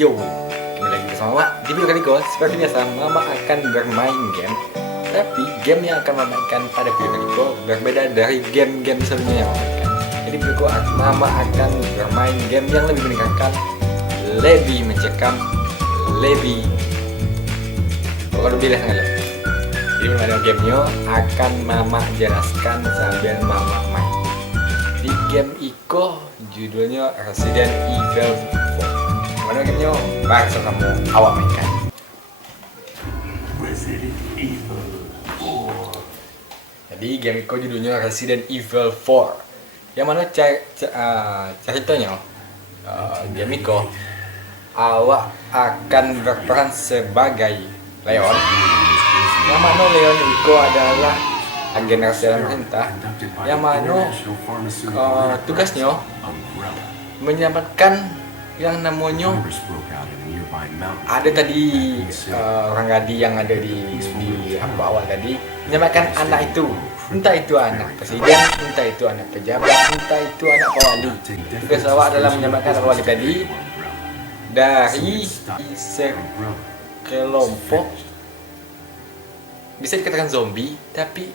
Yo, kembali lagi bersama Mama. Di video kali ini, seperti biasa, Mama akan bermain game. Tapi game yang akan Mama mainkan pada video kali ini berbeda dari game-game sebelumnya yang Mama mainkan. Jadi video Mama akan bermain game yang lebih meningkatkan, lebih mencekam, lebih lebih sangat lebih. Jadi mengenai gamenya akan Mama jelaskan sambil Mama main. Di game Iko judulnya Resident Evil 4. Mana gamenya? Bakso kamu awak mainkan. Resident Evil 4. Jadi game Iko judulnya Resident Evil 4. Yang mana ceritanya game Iko awak akan berperan sebagai Leon. Yang mana Leon Iko adalah agen rahasia pemerintah. Yang mana tugasnya menyelamatkan yang namanya ada tadi orang gadis yang ada di apa awal tadi, menyelamatkan anak itu, entah itu anak presiden, entah itu anak pejabat, entah itu anak wali. Tugas awak adalah menyelamatkan wali tadi dari sekelompok bisa dikatakan zombie, tapi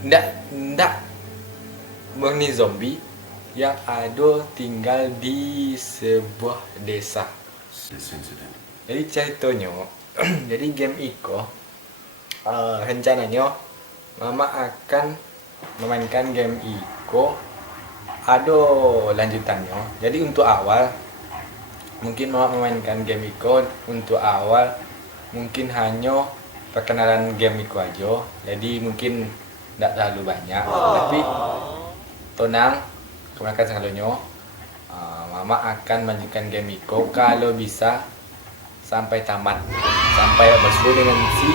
ndak murni zombie yang ada tinggal di sebuah desa. Jadi ceritanya, jadi game Iko rencananya Mama akan memainkan game Iko ada lanjutannya. Jadi untuk awal mungkin Mama memainkan game Iko untuk awal mungkin hanya perkenalan game Iko aja. Jadi mungkin tidak terlalu banyak, tapi tenang, kemudian selanjutnya Mama akan melanjutkan game Iko kalau bisa sampai tamat, sampai berseru dengan si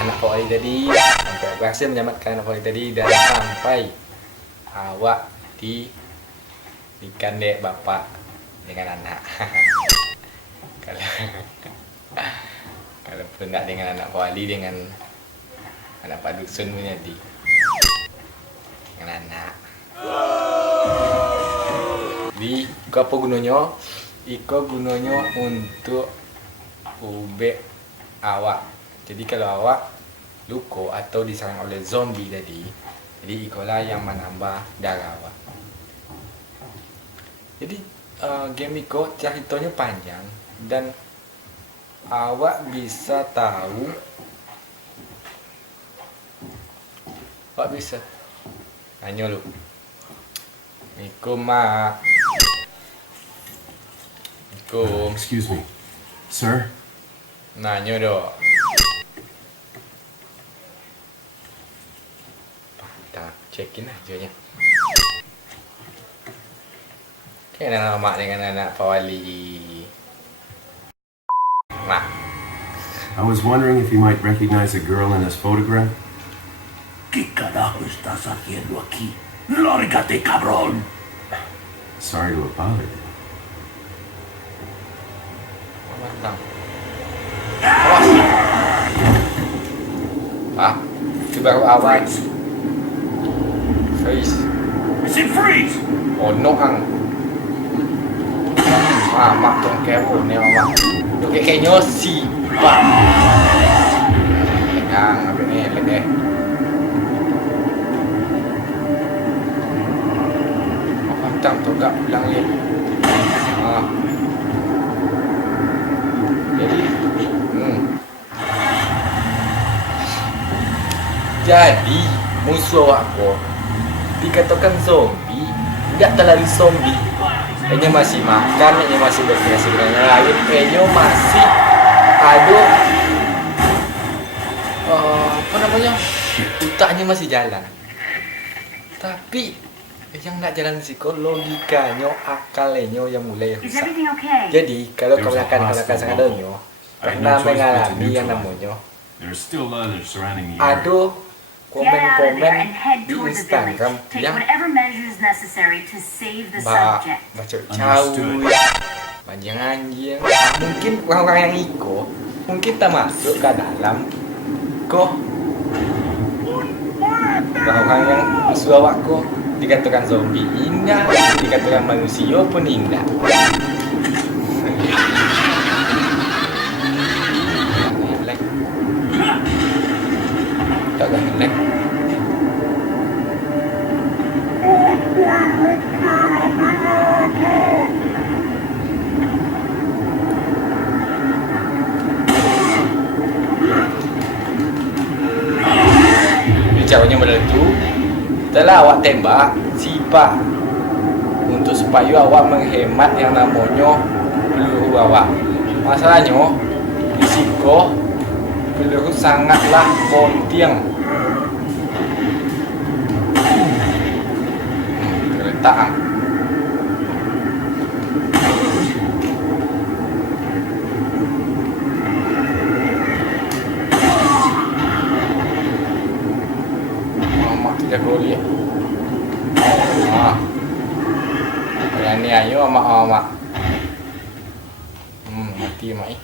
anak Pak Wali tadi, sampai berhasil menyelamatkan anak Pak Wali tadi, dan sampai awak dikandek bapak dengan anak. Kalau tidak dengan anak Pak Wali, dengan anak Pak Dusun punya dengan anak. Di Iko apa gunanya? Iko gunanya untuk ubek awak. Jadi kalau awak luka atau diserang oleh zombie tadi, jadi Iko lah yang menambah darah awak. Jadi game Iko ceritanya panjang dan awak bisa tahu, awak bisa tanya lu Iko mak Iko Excuse me, sir. nanya dong. Kita cekin aja nya. Kayak nama dengan anak Pak Wali. Nah, I was wondering if you might recognize a girl in this photograph. ¿Qué carajo estás haciendo aquí? ¡Lárgate, cabrón! Sorry to have bothered you. mantap. Awas. Ah, itu baru awal. Freeze. I said freeze! Oh no ang. Mak tong kepo nih mama. Tuh kayaknya si pak. Tenang, apa nih, lagi. Mantap tuh gak bilang ya. Jadi musuh aku dikatakan zombie, tidak terlalu zombie. Kayaknya masih makan, kayaknya masih berkreasi dengan yang lain, kayaknya masih ada apa namanya, utaknya masih jalan. Tapi yang nggak jalan psikologikanya, akalnya yang mulai rusak. Jadi kalau kebanyakan sengadanya pernah mengalami yang namanya There's still others surrounding the area. ada komen-komen di Instagram yang baca cawi, anjing-anjing. Mungkin orang-orang yang Iko mungkin tak masuk ke dalam kok orang-orang yang musuh awak kok dikatakan zombie indah, dikatakan manusia pun indah. Pokoknya model itu. Setelah awak tembak, sipak untuk supaya awak menghemat yang namanya peluru awak. Masalahnya risiko peluru sangatlah penting. Terletak. Jago dia. Yang ni ayo mak. Mati mai.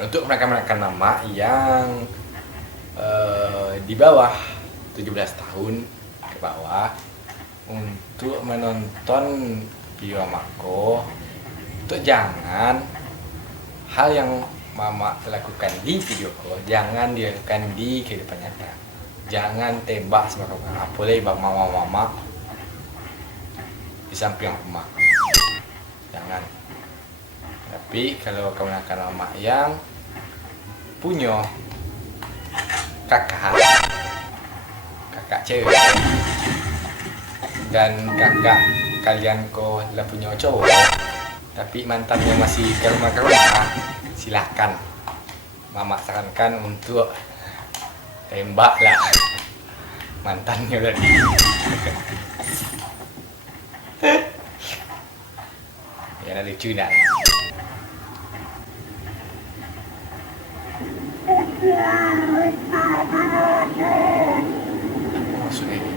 Untuk mereka-mereka nama yang di bawah 17 tahun ke bawah untuk menonton video Mako, untuk jangan hal yang Mama lakukan di video call jangan dilakukan di kehidupan nyata. Jangan tembak sembarangan, apalagi mama di samping rumah. Jangan. Tapi kalau kamu akan mama yang punya kakak cewek dan kakak kalian kok lah punya cowok, tapi mantannya masih ke rumah, silahkan mama sarankan untuk tembaklah mantannya tadi. Ya lucu dah. Maksudnya ini.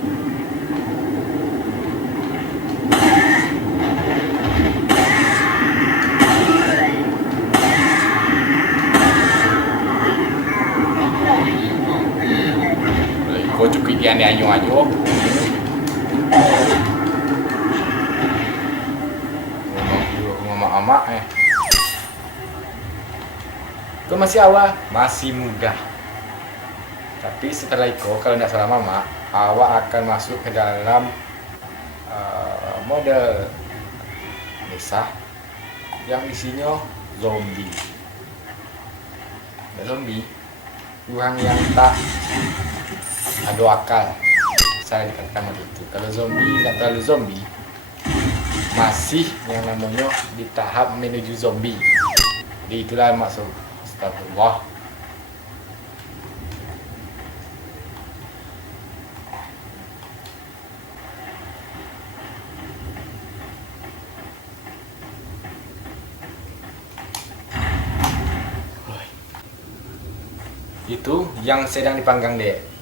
Kau cukup dia ni anyo. Rumah mak. Kau masih awal, masih muda. Tapi setelah itu, kalau tidak salah mama, awak akan masuk ke dalam model desa yang isinya zombie. Zombie, orang yang tak ada akal, saya dikatakan begitu. Kalau zombie tak terlalu zombie, masih yang namanya di tahap menuju zombie. Jadi itulah maksud astagfirullah. Itu yang sedang dipanggang dek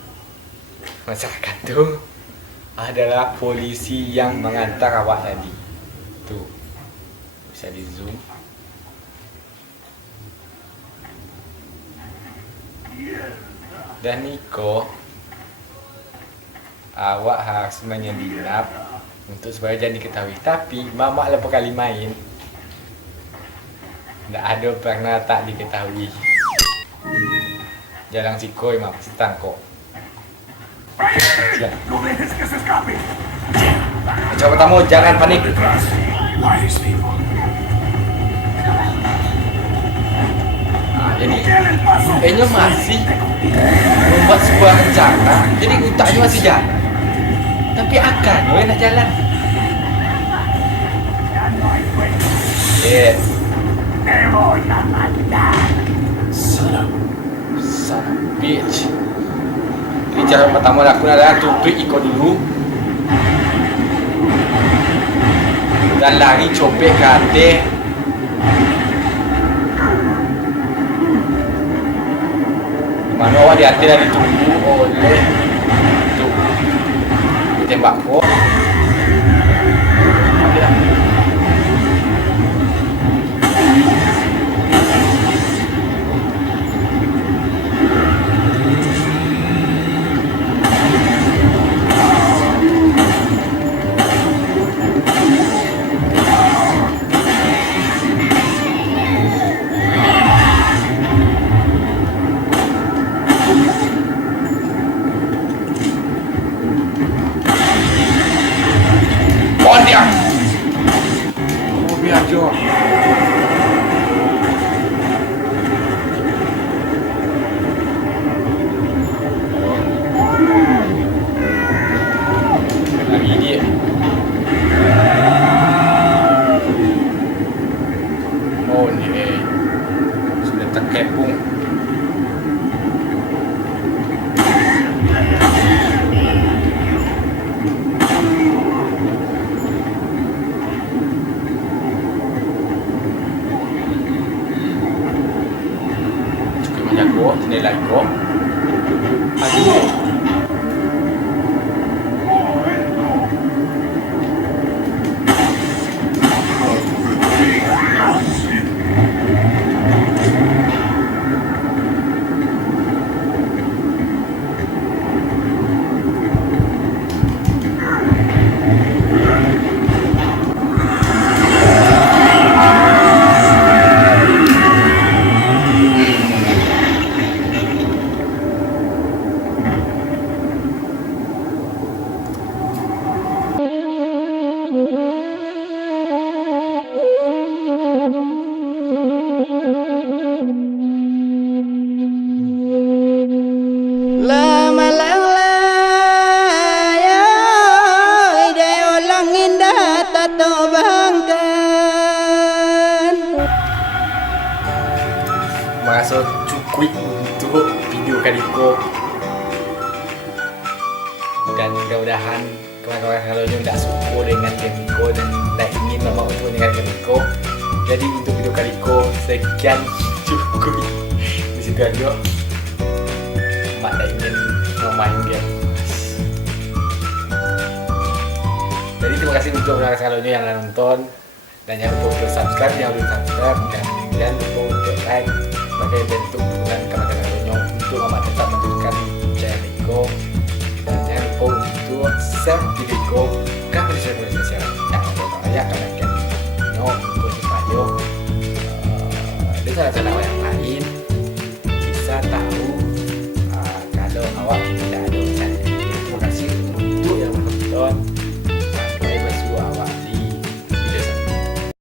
masyarakat tuh adalah polisi yang mengantar awak tadi. Tuh bisa di zoom. Dan Niko, awak harus menyelinap untuk supaya jangan diketahui. Tapi mama lepas kali main, tidak ada pernah tak diketahui. Jarang sikoi mak pasti tangkok. ¡No dejes que se escape! Coba tamu jangan panik. Wise people. Jadi kayaknya masih membuat sebuah rencana. Jadi utaknya masih jalan, tapi akannya nak jalan. Yeah. Son of bitch. Jadi cara pertama lakukan adalah tutup ikut dulu dan lari copek ke atas. Mana awak di atas dah ditunggu oleh tu tembak kok. jendela Iko. Aduh. Lama lalaya ide ulang indah tato bangkan. Merasa cukup untuk video kali ini. Dan mudah-mudahan kawan-kawan kalau tidak suka dengan game Iko dan tidak ingin memang untuk dengan game Iko, jadi untuk video kali ini sekian cukup di situ aja. Mak tak ingin memain game. Jadi terima kasih untuk kawan-kawan yang nonton, dan jangan lupa untuk subscribe, dan jangan lupa untuk like sebagai bentuk dukungan kawan-kawan untuk Mama tetap menunjukkan channel Iko. Dan jangan lupa untuk share video Iko ke media sosial yang ada ya kalian untuk supaya di sana